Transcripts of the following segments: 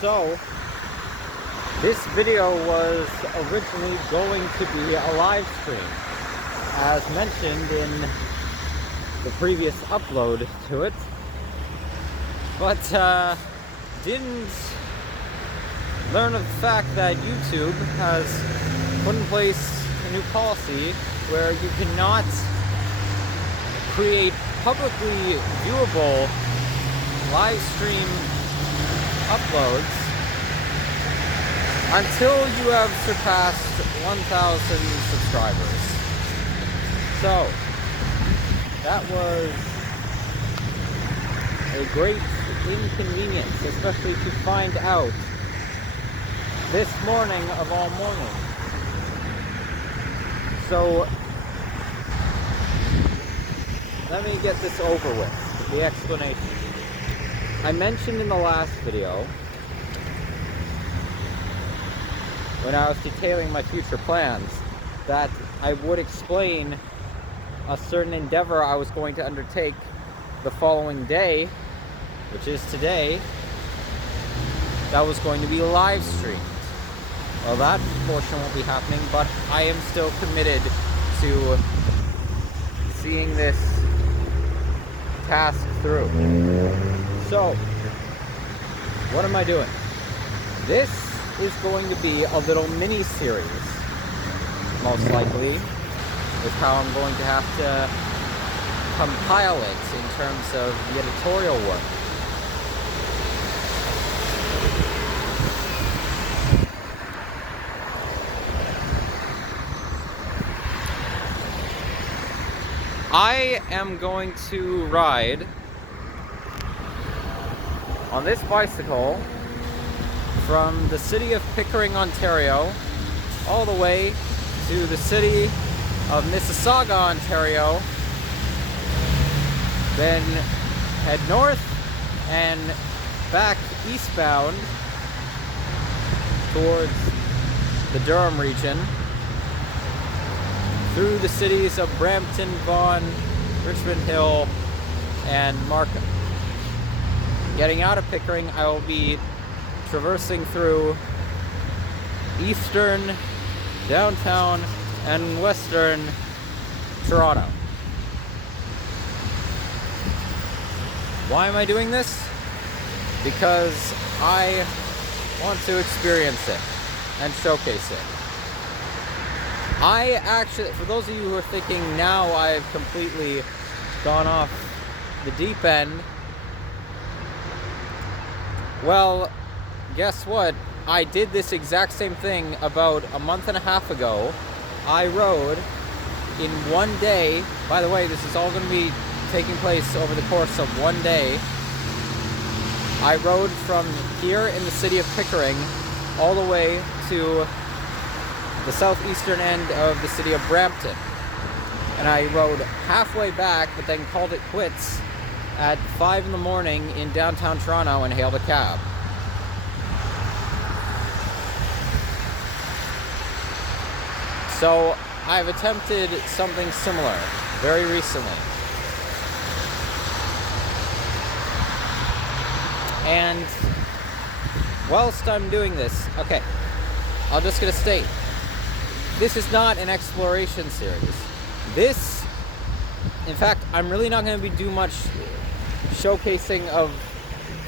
So, this video was originally going to be a live stream, as mentioned in the previous upload to it, but didn't learn of the fact that YouTube has put in place a new policy where you cannot create publicly viewable live stream uploads until you have surpassed 1,000 subscribers. So, that was a great inconvenience, especially to find out this morning of all mornings. So, let me get this over with, the explanation. I mentioned in the last video, when I was detailing my future plans, that I would explain a certain endeavor I was going to undertake the following day, which is today, that was going to be live streamed. Well, that portion won't be happening, but I am still committed to seeing this task through. So, what am I doing? This is going to be a little mini-series, most likely, is how I'm going to have to compile it in terms of the editorial work. I am going to ride on this bicycle from the city of Pickering, Ontario, all the way to the city of Mississauga, Ontario, then head north and back eastbound towards the Durham region, through the cities of Brampton, Vaughan, Richmond Hill, and Markham. Getting out of Pickering, I will be traversing through eastern, downtown, and western Toronto. Why am I doing this? Because I want to experience it and showcase it. I actually, for those of you who are thinking now I've completely gone off the deep end, well, guess what? I did this exact same thing about a month and a half ago. I rode in one day. By the way, this is all going to be taking place over the course of one day. I rode from here in the city of Pickering all the way to the southeastern end of the city of Brampton. And I rode halfway back, but then called it quits at 5 in the morning in downtown Toronto and hailed a cab. So I've attempted something similar very recently. And whilst I'm doing this, okay, I'm just going to state, this is not an exploration series. This, in fact, I'm really not going to be doing much showcasing of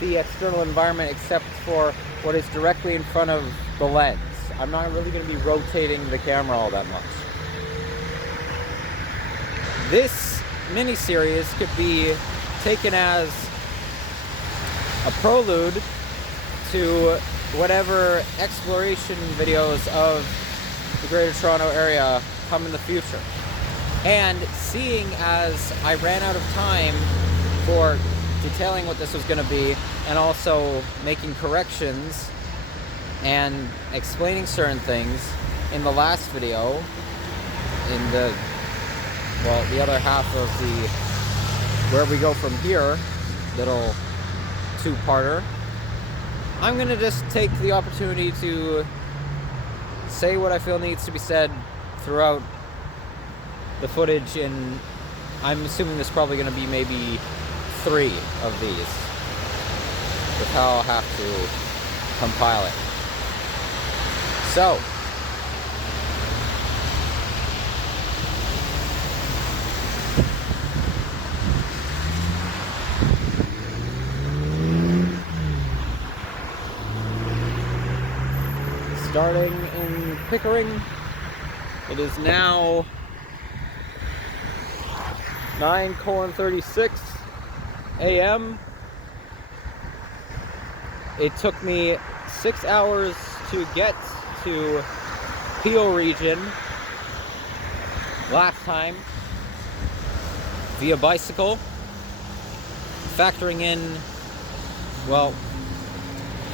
the external environment except for what is directly in front of the lens. I'm not really going to be rotating the camera all that much. This mini-series could be taken as a prelude to whatever exploration videos of the Greater Toronto area come in the future. And seeing as I ran out of time for detailing what this was going to be, and also making corrections and explaining certain things in the last video, in the other half of the where we go from here little two-parter, I'm gonna just take the opportunity to say what I feel needs to be said throughout the footage, and I'm assuming there's probably gonna be maybe 3 of these, with how I'll have to compile it. So, starting in Pickering, it is now 9:36 a.m. It took me 6 hours to get to Peel region last time via bicycle, factoring in, well,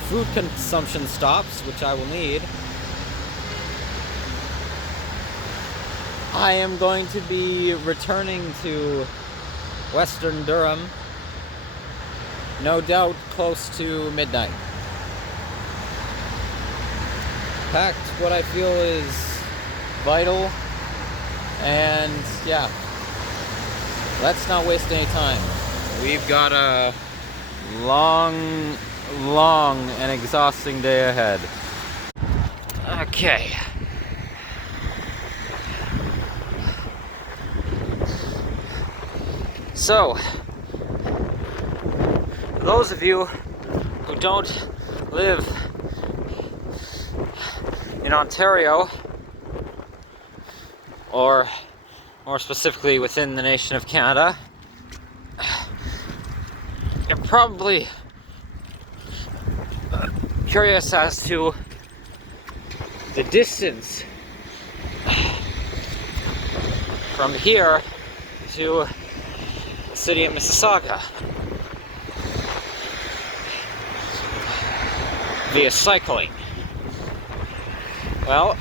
food consumption stops, which I will need. I am going to be returning to Western Durham, no doubt close to midnight. Packed what I feel is vital, and yeah, let's not waste any time. We've got a long and exhausting day ahead. Okay. So, for those of you who don't live in Ontario, or more specifically within the nation of Canada, you're probably curious as to the distance from here to the city of Mississauga via cycling. Well,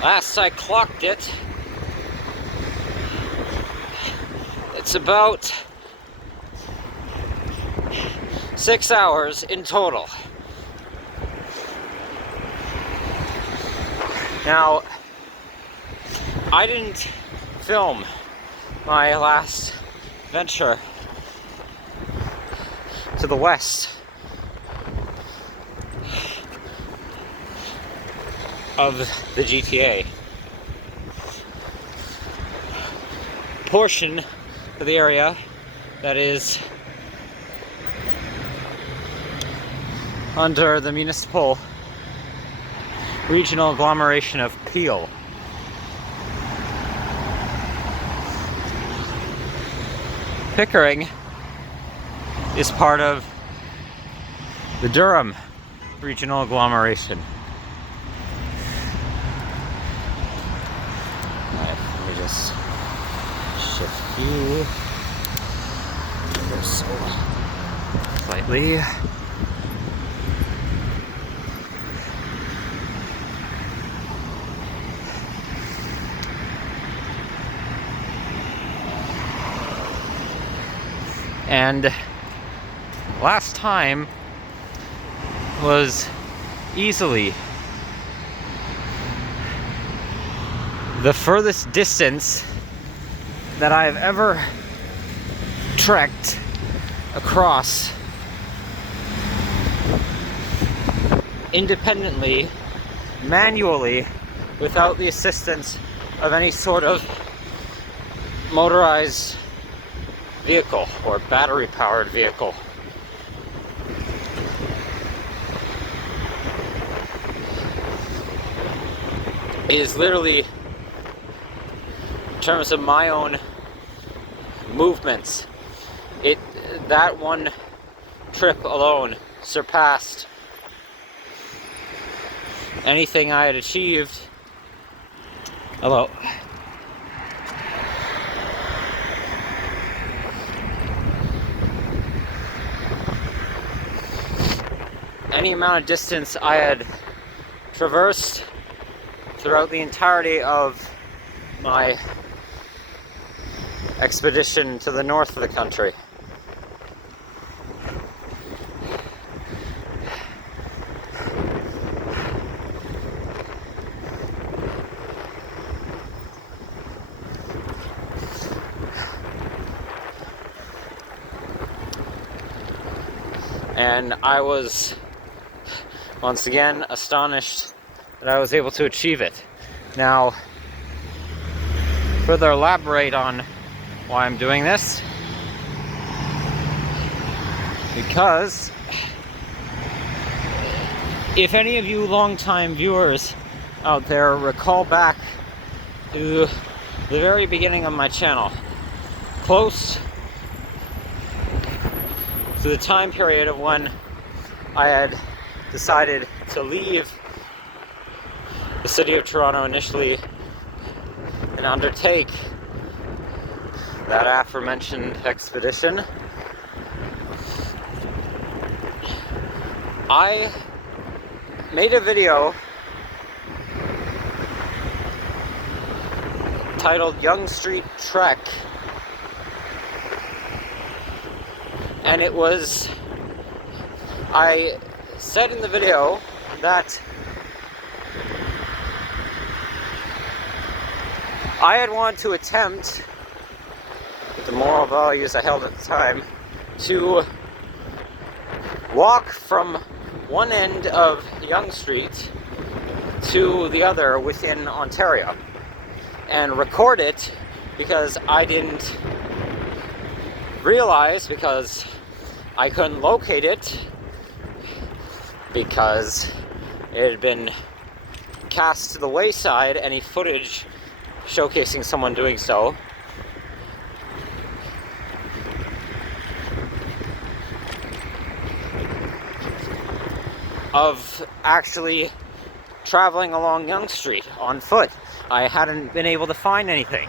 last I clocked it, it's about 6 hours in total. Now, I didn't film my last venture to the west of the GTA. Portion of the area that is under the municipal regional agglomeration of Peel. Pickering is part of the Durham regional agglomeration. Alright, let me just shift you ever so slightly. And last time was easily the furthest distance that I've ever trekked across independently, manually, without the assistance of any sort of motorized vehicle or battery powered vehicle. It is literally, in terms of my own movements, that one trip alone surpassed anything I had achieved. Hello. Any amount of distance I had traversed throughout the entirety of my expedition to the north of the country. and I was once again astonished that I was able to achieve it. Now, further elaborate on why I'm doing this, because if any of you longtime viewers out there recall back to the very beginning of my channel, close to the time period of when I had decided to leave the city of Toronto initially and undertake that aforementioned expedition, I made a video titled Yonge Street Trek, and I said in the video that I had wanted to attempt, with the moral values I held at the time, to walk from one end of Yonge Street to the other within Ontario and record it, because I didn't realize, because I couldn't locate it, because it had been cast to the wayside, any footage showcasing someone doing so. Of actually traveling along Yonge Street on foot. I hadn't been able to find anything.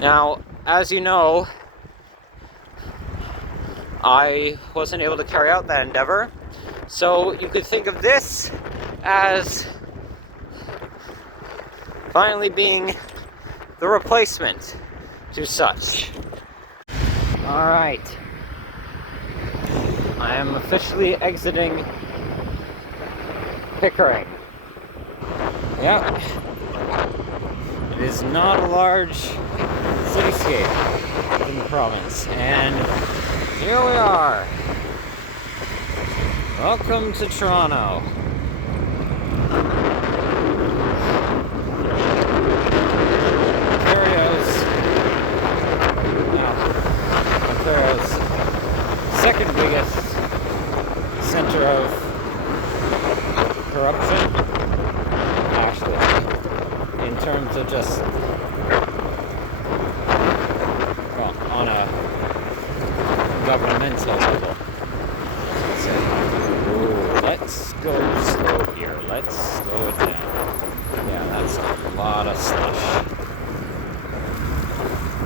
Now, as you know, I wasn't able to carry out that endeavor, so you could think of this as finally being the replacement to such. Alright. I am officially exiting Pickering. Yep. It is not a large cityscape in the province, and here we are. Welcome to Toronto. Ontario's second biggest center of corruption, actually, in terms of just, well, on a governmental level. Ooh, let's go slow here. Let's slow it down. Yeah, that's a lot of slush.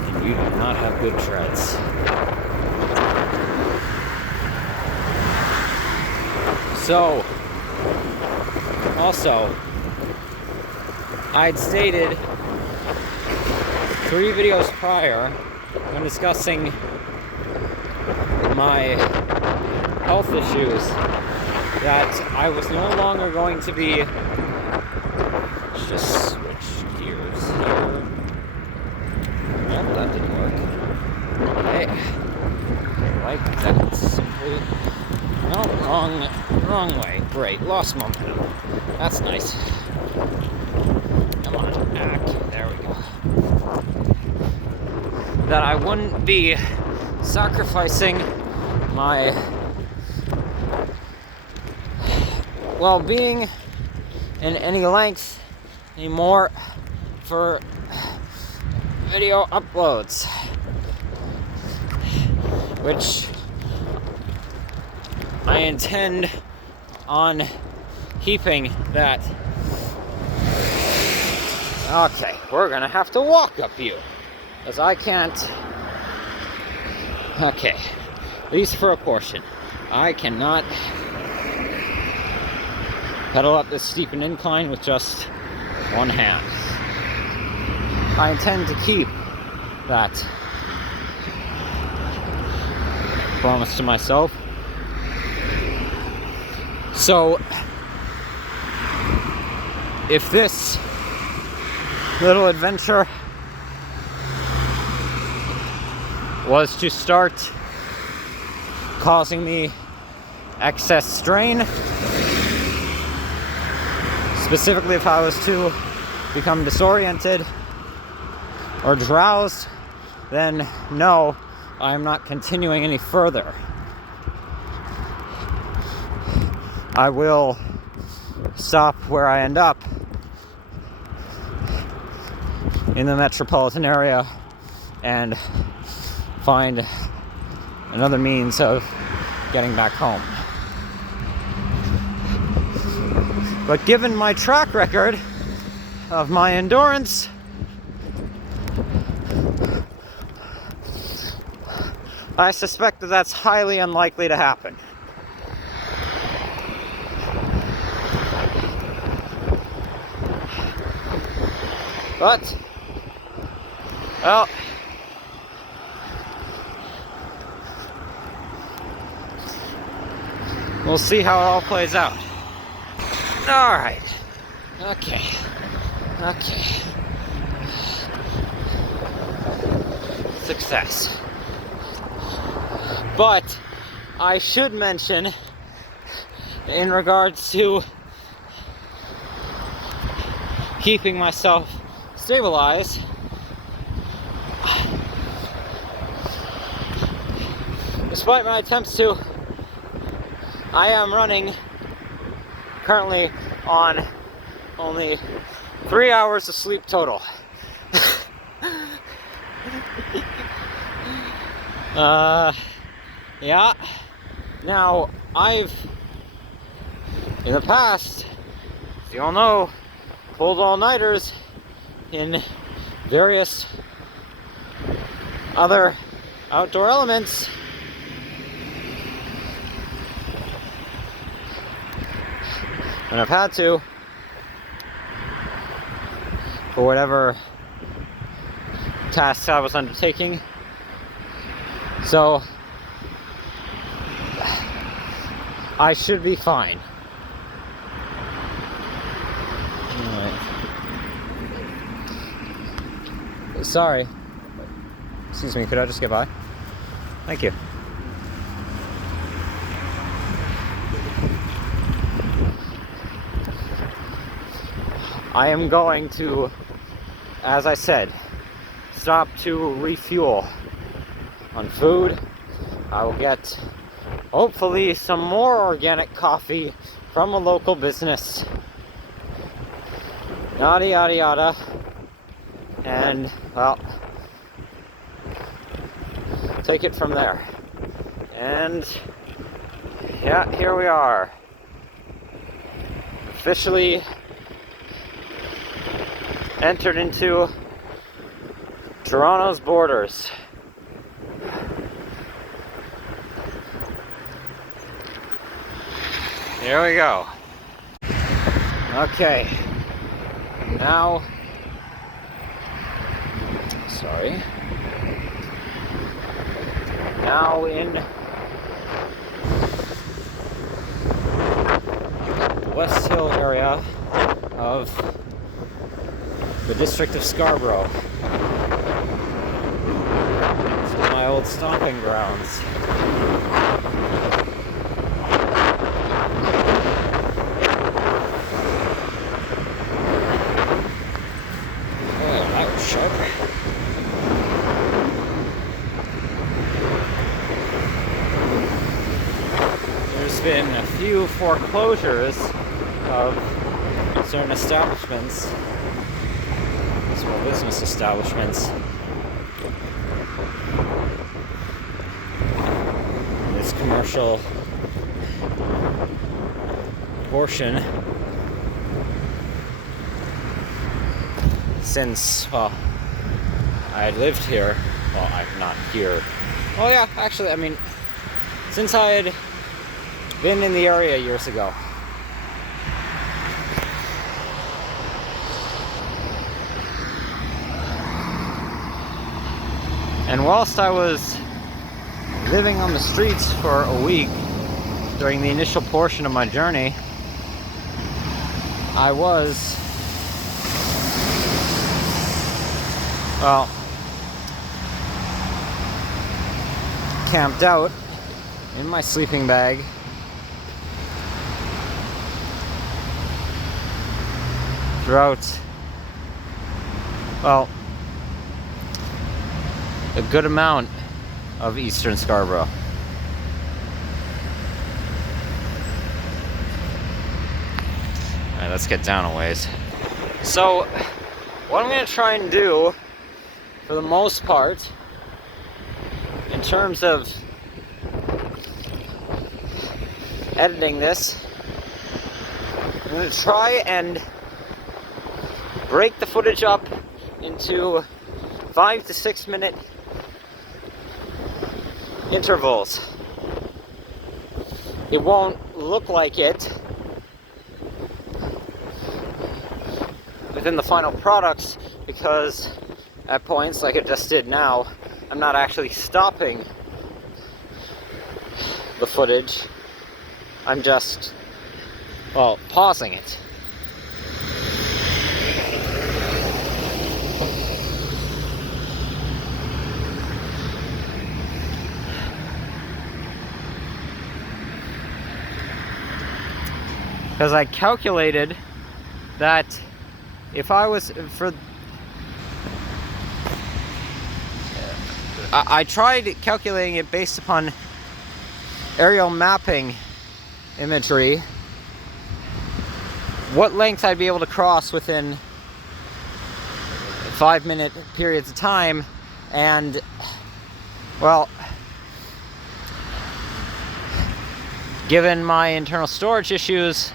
And you do not have good treads. So, also, I'd stated 3 videos prior, when discussing my health issues, that I was no longer going to be... Let's just switch gears here. Nope, that didn't work. Okay. Like that, simply... No, wrong way. Great, lost momentum. That's nice. Come on, okay, there we go. That I wouldn't be sacrificing my well-being in any length anymore for video uploads, which I intend on keeping that. Okay, we're gonna have to walk up you, because I can't. Okay, at least for a portion. I cannot pedal up this steep and incline with just one hand. I intend to keep that promise to myself. So, if this little adventure was to start causing me excess strain. Specifically, if I was to become disoriented or drowsed, then no, I'm not continuing any further. I will stop where I end up in the metropolitan area and find another means of getting back home. But given my track record of my endurance, I suspect that that's highly unlikely to happen. But, well, we'll see how it all plays out. All right. Okay. Success. But I should mention, in regards to keeping myself stabilized, despite my attempts to, I am running currently on only 3 hours of sleep total. Yeah. Now, I've, in the past, as you all know, pulled all-nighters in various other outdoor elements. And I've had to, for whatever tasks I was undertaking. So I should be fine. Right. Sorry. Excuse me, could I just get by? Thank you. I am going to, as I said, stop to refuel on food. I will get, hopefully, some more organic coffee from a local business. Yada, yada, yada. And, well, take it from there. And, yeah, here we are. Officially entered into Toronto's borders. Here we go. Okay. Now, sorry. Now in the West Hill area of the district of Scarborough. This is my old stomping grounds. Oh, that was sharp. There's been a few foreclosures of certain establishments, small business establishments. This commercial portion, since, well, I had lived here, well, I'm not here. Oh yeah, actually, I mean, since I had been in the area years ago. And whilst I was living on the streets for a week during the initial portion of my journey, I was, well, camped out in my sleeping bag throughout, well, a good amount of eastern Scarborough. Alright, let's get down a ways. So, what I'm going to try and do, for the most part, in terms of editing this, I'm going to try and break the footage up into 5 to 6 minute intervals. It won't look like it within the final products because at points, like it just did now, I'm not actually stopping the footage. I'm just, well, pausing it. Because I calculated that if I was I tried calculating it based upon aerial mapping imagery, what length I'd be able to cross within 5-minute periods of time, and well, given my internal storage issues,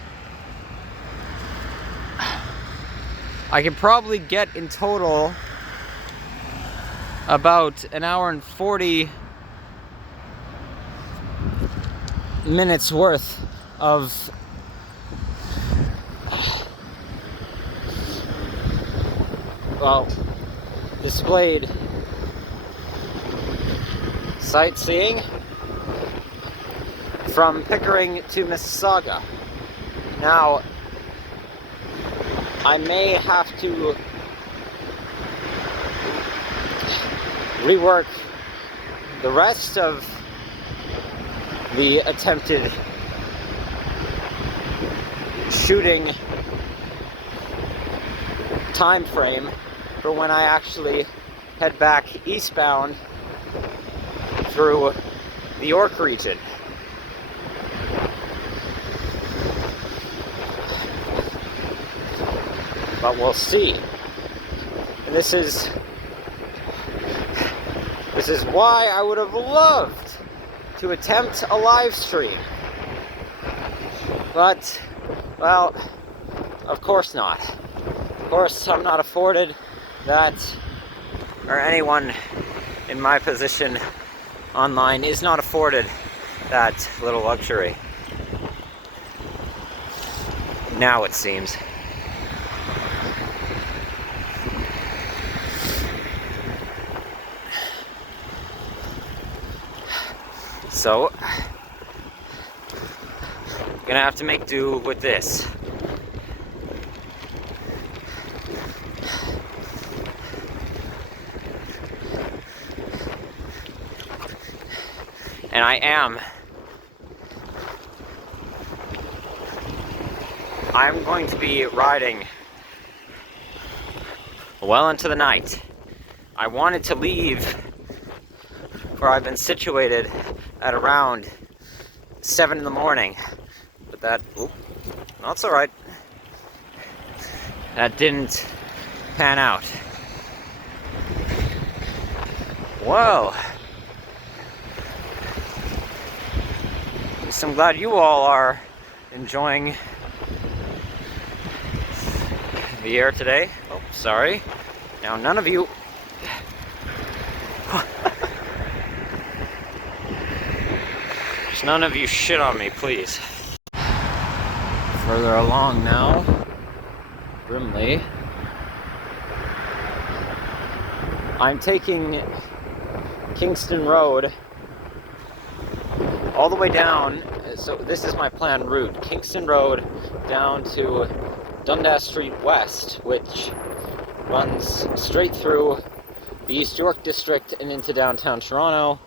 I could probably get in total about an hour and 40 minutes worth of well, displayed sightseeing from Pickering to Mississauga. Now, I may have to rework the rest of the attempted shooting time frame for when I actually head back eastbound through the York region. But we'll see. And this is why I would have loved to attempt a live stream. But, well, of course not. Of course, I'm not afforded that, or anyone in my position online is not afforded that little luxury. Now it seems. So, I'm gonna have to make do with this. And I'm going to be riding well into the night. I wanted to leave where I've been situated at around 7 in the morning, but that's all right. That didn't pan out. Well, I'm glad you all are enjoying the air today. Oh, sorry. Now, none of you shit on me, please. Further along now, grimly, I'm taking Kingston Road all the way down. So this is my planned route. Kingston Road down to Dundas Street West, which runs straight through the East York District and into downtown Toronto.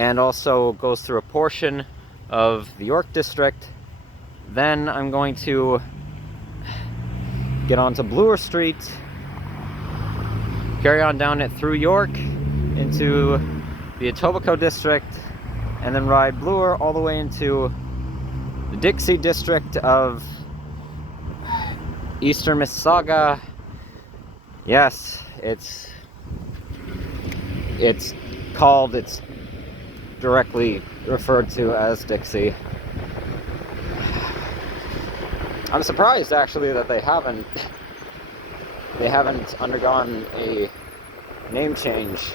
and also goes through a portion of the York district. Then I'm going to get onto Bloor Street, carry on down it through York into the Etobicoke district, and then ride Bloor all the way into the Dixie district of Eastern Mississauga. Yes, it's directly referred to as Dixie. I'm surprised actually that they haven't undergone a name change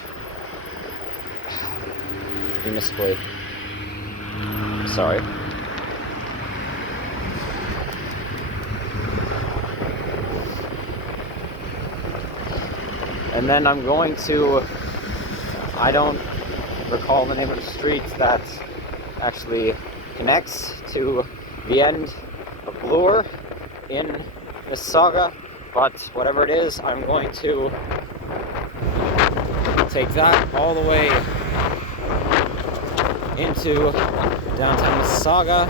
municipally. Sorry. And then I'm going to, I don't recall the name of the street that actually connects to the end of Bloor in Mississauga, but whatever it is, I'm going to take that all the way into downtown Mississauga.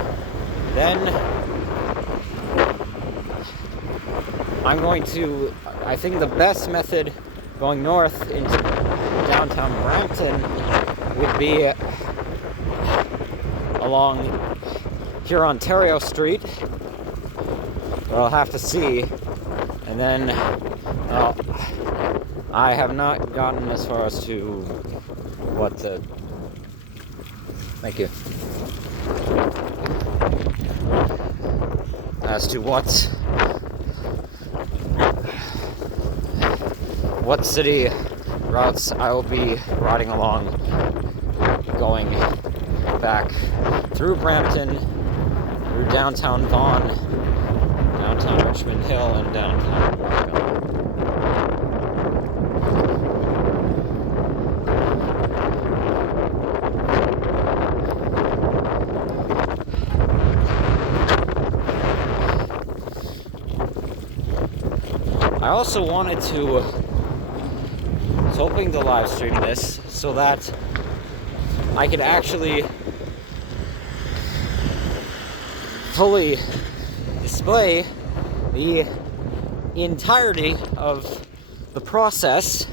Then I'm going to, I think the best method going north into downtown Brampton would be along Hurontario Street, where I'll have to see, and then I have not gotten as far as to what the... Thank you. As to what city routes I will be riding along, going back through Brampton, through downtown Vaughan, downtown Richmond Hill, and downtown Warrnambool. I also wanted to, I was hoping to live stream this so that I could actually fully display the entirety of the process,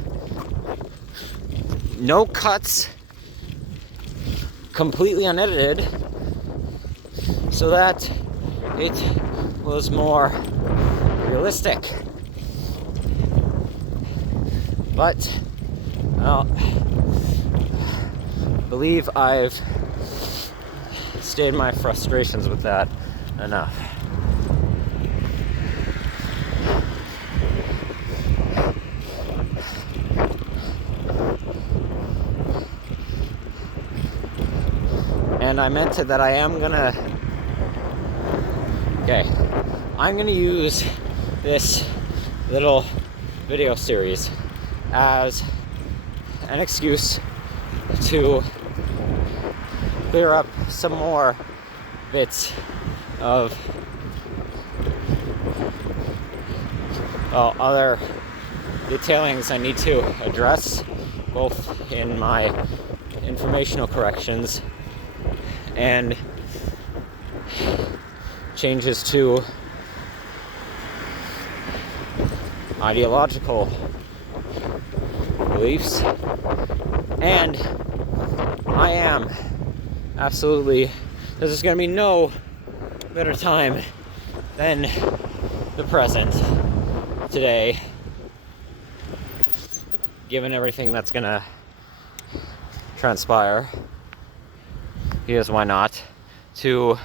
no cuts, completely unedited, so that it was more realistic. But I believe I've stated my frustrations with that enough. And I meant that I'm gonna use this little video series as an excuse to clear up some more bits of other detailings I need to address, both in my informational corrections and changes to ideological beliefs. And I am absolutely, there's going to be no better time than the present today, given everything that's going to transpire. Here's why not, to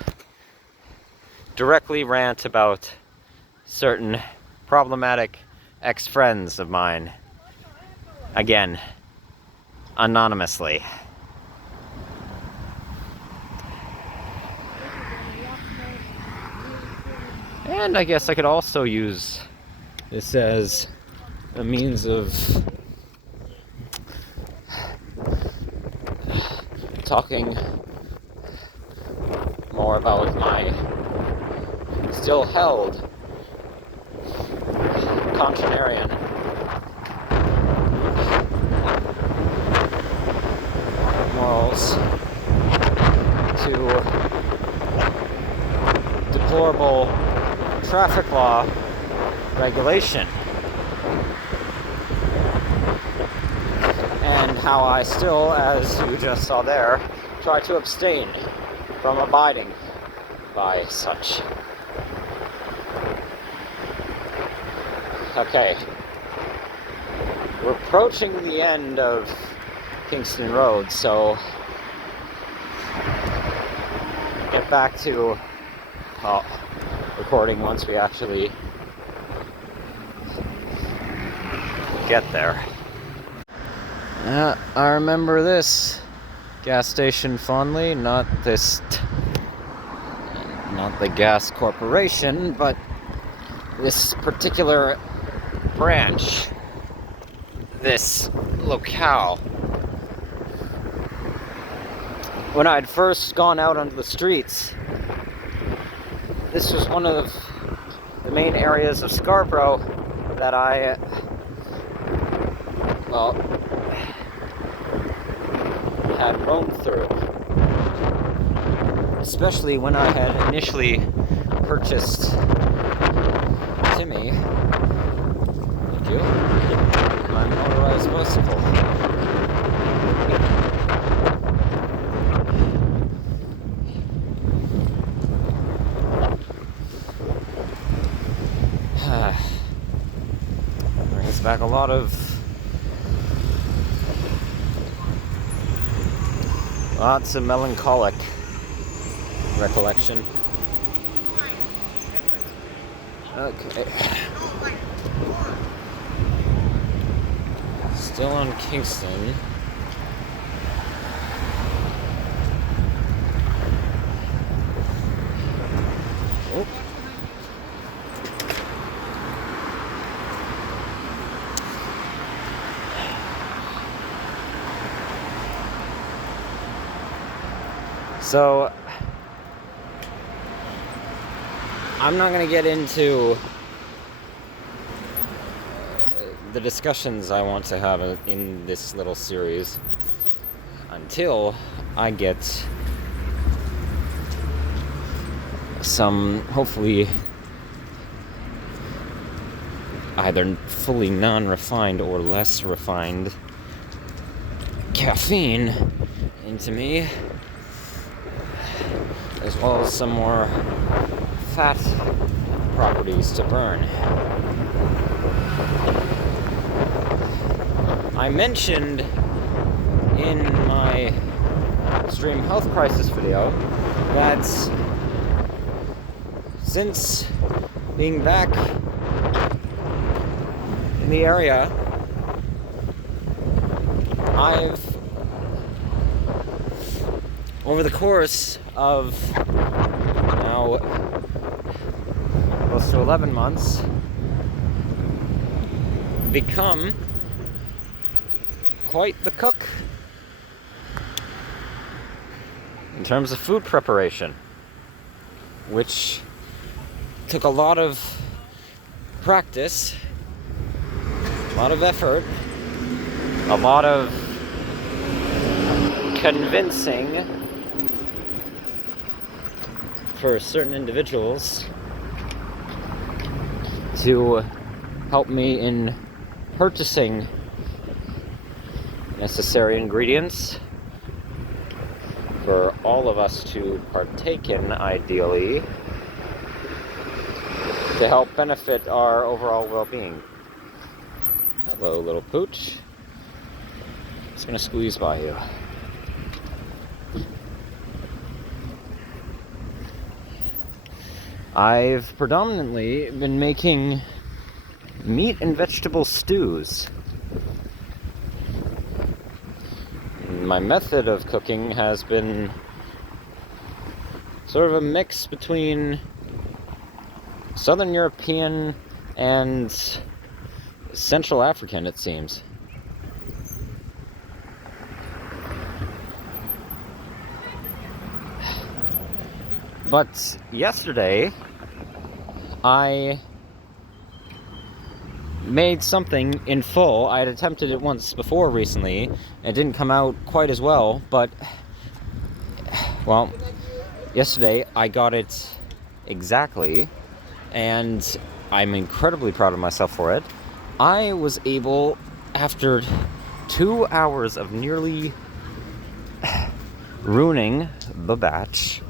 directly rant about certain problematic ex-friends of mine. Again, anonymously. And I guess I could also use this as a means of talking more about my still held contrarian morals deplorable traffic law regulation. And how I still, as you just saw there, try to abstain from abiding by such. Okay. We're approaching the end of Kingston Road, so get back to recording once we actually get there. I remember this gas station fondly, not the gas corporation, but this particular branch, this locale. When I'd first gone out onto the streets, this was one of the main areas of Scarborough that I, had roamed through. Especially when I had initially purchased Timmy, thank you, my motorized bicycle. Brings back a lot of melancholic recollection. Okay. Still on Kingston. Oh. So, I'm not going to get into the discussions I want to have in this little series until I get some, hopefully, either fully non-refined or less refined caffeine into me, as well as some more fat properties to burn. I mentioned in my extreme health crisis video that since being back in the area, I've, over the course of now close to 11 months, become quite the cook in terms of food preparation, which took a lot of practice, a lot of effort, a lot of convincing for certain individuals to help me in purchasing necessary ingredients for all of us to partake in, ideally, to help benefit our overall well-being. Hello, little pooch. Just gonna squeeze by you. I've predominantly been making meat and vegetable stews. My method of cooking has been sort of a mix between Southern European and Central African, it seems. But yesterday, I made something in full. I had attempted it once before recently. It didn't come out quite as well, but, well, yesterday I got it exactly, and I'm incredibly proud of myself for it. I was able, after 2 hours of nearly ruining the batch,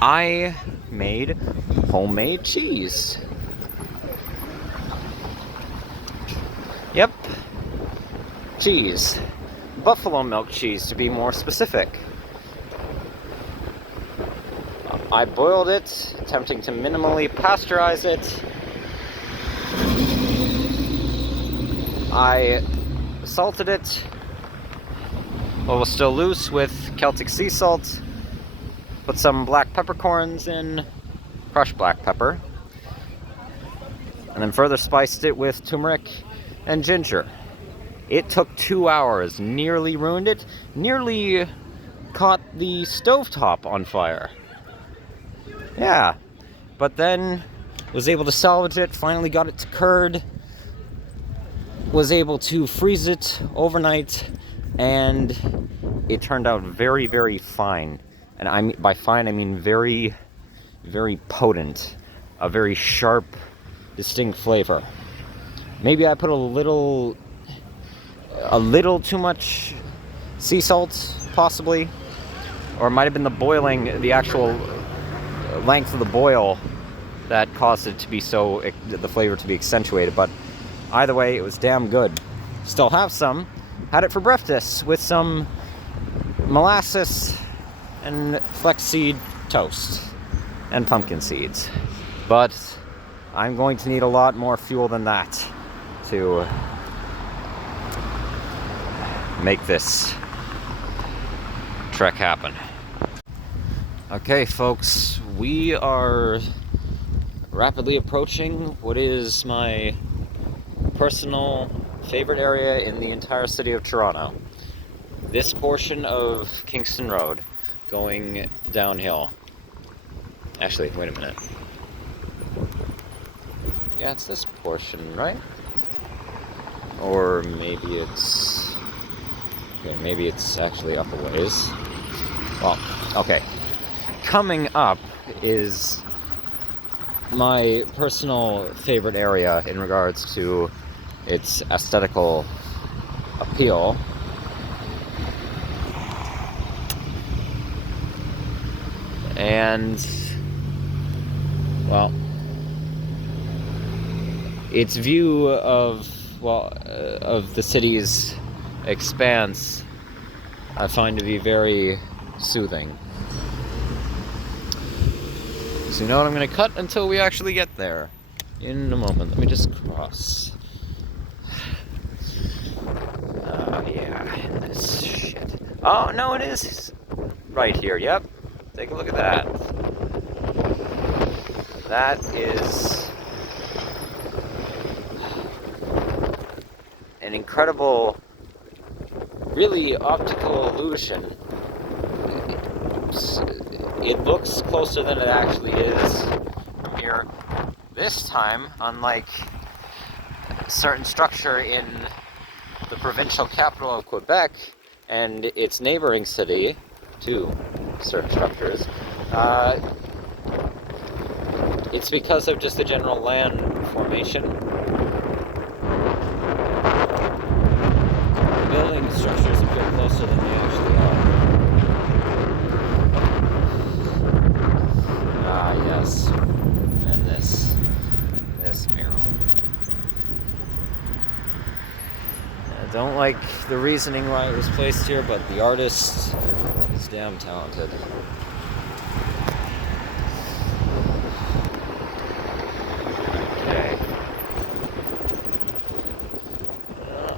I made homemade cheese. Yep, cheese. Buffalo milk cheese, to be more specific. I boiled it, attempting to minimally pasteurize it. I salted it while it was still loose with Celtic sea salt. Put some black peppercorns in, crushed black pepper, and then further spiced it with turmeric and ginger. It took 2 hours, nearly ruined it, nearly caught the stovetop on fire. Yeah, but then was able to salvage it, finally got it to curd, was able to freeze it overnight, and it turned out very, very fine. And by fine, I mean very, very potent. A very sharp, distinct flavor. Maybe I put a little too much sea salt, possibly. Or it might have been the actual length of the boil that caused it to be the flavor to be accentuated. But either way, it was damn good. Still have some. Had it for breakfast with some molasses and flaxseed toast and pumpkin seeds. But I'm going to need a lot more fuel than that to make this trek happen. Okay, folks, we are rapidly approaching what is my personal favorite area in the entire city of Toronto. This portion of Kingston Road going downhill. Actually, wait a minute. Yeah, it's this portion, right? Or maybe it's... Okay, maybe it's actually up a ways. Well, okay. Coming up is my personal favorite area in regards to its aesthetical appeal. And, well, its view of the city's expanse I find to be very soothing. So you know what, I'm going to cut until we actually get there in a moment. Let me just cross. Yeah, this shit. Oh, no, it is right here, yep. Take a look at that. That is an incredible, really optical illusion. It looks closer than it actually is from here. This time, unlike a certain structure in the provincial capital of Quebec and its neighboring city, two certain structures, it's because of just the general land formation. The building structures appear closer than they actually are. Ah, yes. And this mural. I don't like the reasoning why it was placed here, but the artist is damn talented. Okay.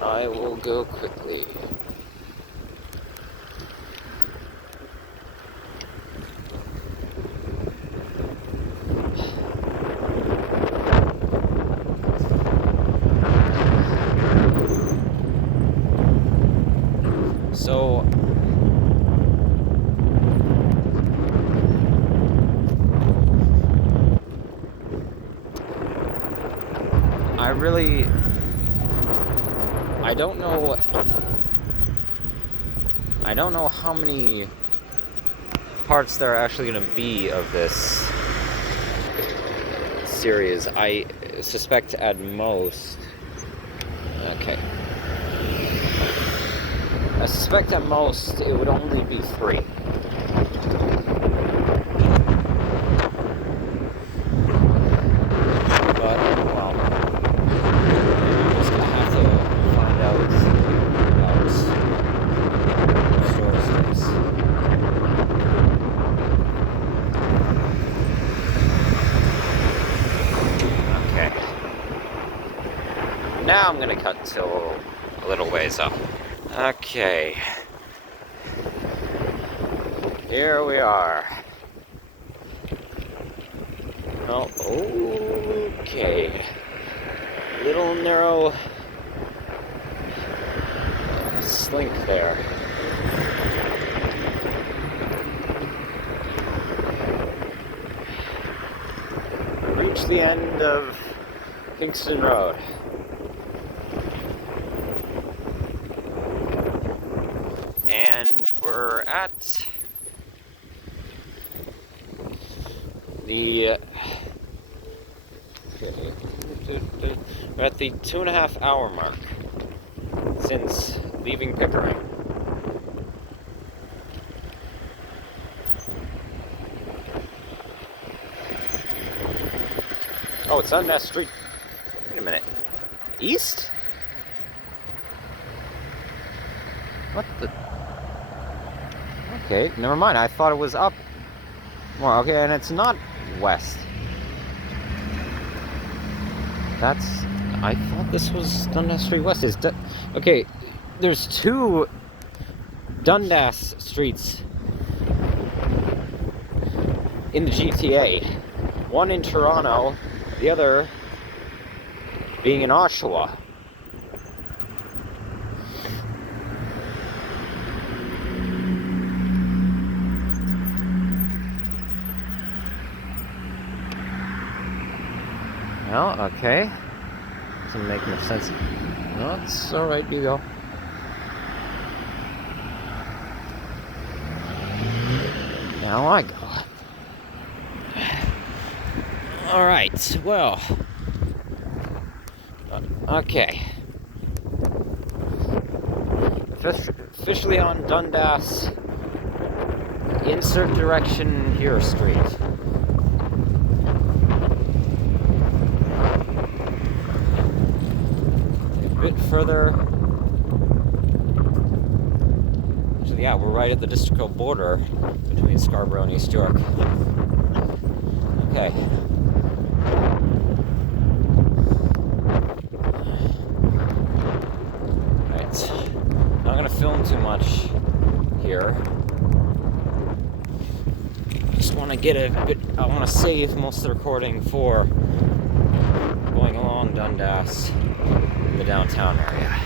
I will go quickly. So, I don't know how many parts that are actually going to be of this series. I suspect at most... Okay. I suspect at most it would only be 3. But, well, I'm just gonna have to find out about storage space. Okay. Now I'm gonna cut till a little ways up. Okay. Here we are. Oh, okay. Little narrow slink there. Reach the end of Kingston Road. And we're at the 2.5 hour mark since leaving Pickering. Oh, it's on that street. Wait a minute. East? What the? Okay, never mind. I thought it was up more. Okay, and it's not west. I thought this was Dundas Street West. Okay, there's 2 Dundas Streets in the GTA. One in Toronto, the other being in Oshawa. Well, okay. Doesn't make much sense. No, it's alright, you go. Now I go. Alright, well. Okay. Officially on Dundas. Insert direction here, street. Bit further. Actually, yeah, we're right at the districtal border between Scarborough and East York. Okay. Right. I'm not gonna film too much here. Just want to get a bit. I want to save most of the recording for going along Dundas. The downtown area.